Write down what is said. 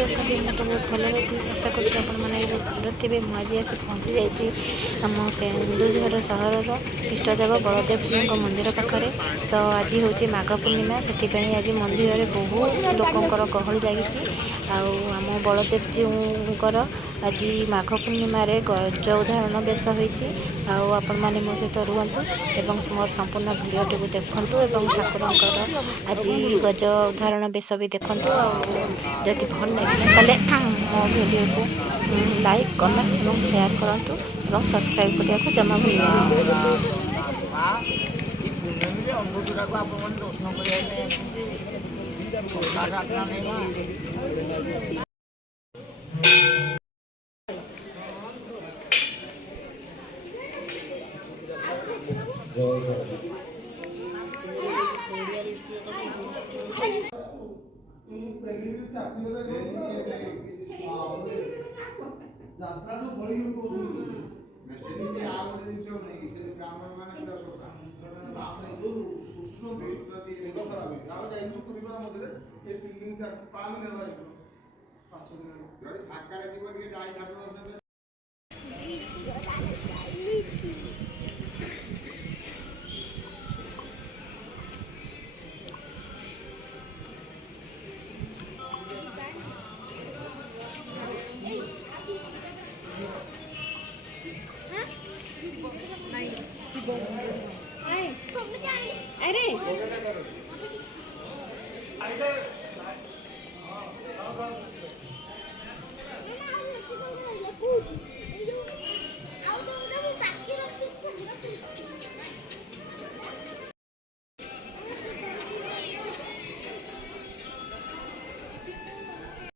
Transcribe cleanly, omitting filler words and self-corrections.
କେମିତି ଅଛନ୍ତି? ମୁଁ ତ ବହୁତ ଭଲରେ ଅଛି। ଆଶା କରୁଛି ଆପଣମାନେ ଭଲରେ ଥିବେ। ମୁଁ ଆଜି ଆସି ପହଞ୍ଚି ଯାଇଛି ଆମ କେନ୍ଦୁଝର ସହରର ଇଷ୍ଟଦେବ ବଳଦେବଜୀଉଙ୍କ ମନ୍ଦିର ପାଖରେ। ତ ଆଜି ହେଉଛି ମାଘ ପୂର୍ଣ୍ଣିମା, ସେଥିପାଇଁ ଆଜି ମନ୍ଦିରରେ ବହୁତ ଲୋକଙ୍କର ଗହଳି ଲାଗିଛି। ଆଉ ଆମ ବଳଦେବଜୀଉଙ୍କର ଆଜି ମାଘ ପୂର୍ଣ୍ଣିମାରେ ଗଜ ଉଦ୍ଧାରଣ ବେଶ ହୋଇଛି। ଆଉ ଆପଣମାନେ ମୋ ସହିତ ରୁହନ୍ତୁ ଏବଂ ମୋର ସମ୍ପୂର୍ଣ୍ଣ ଭିଡ଼ିଓଟିକୁ ଦେଖନ୍ତୁ ଏବଂ ଠାକୁରଙ୍କର ଆଜି ଗଜ ଉଦ୍ଧାରଣ ବେଶ ବି ଦେଖନ୍ତୁ। ଆଉ ଯଦି ଭଲ ଲାଗିଲା ତାହେଲେ ମୋ ଭିଡ଼ିଓକୁ ଲାଇକ୍, କମେଣ୍ଟ ଏବଂ ସେୟାର କରନ୍ତୁ ଏବଂ ସବସ୍କ୍ରାଇବ୍ କରିବାକୁ ଜମା ଭୁଲିବେନି। ଯାତ୍ରାଠୁ ବଳି କହୁଛନ୍ତି ସେଠି ଆଉ ଗୋଟେ ଜିନିଷ ନାହିଁ ବ୍ରାହ୍ମଣ ମାନେ ପୁରା ଶୋଷା ତାପରେ ଯୋଉ ଶୋଷୁଛନ୍ତି ଦେହ ଖରାପ ହେଇଛି। ଆମେ ଯାଇଥିଲୁ ପୁରୀବାର ମଝିରେ ଏ 3 ଦିନ 5 ଦିନ ହେଲା ଯାଇଥିଲୁ, 5 ଦିନ ଯଦି ଫାଙ୍କା ଯିବ ଟିକେ ଯାଇ ଠାକୁର ଦର୍ଶନ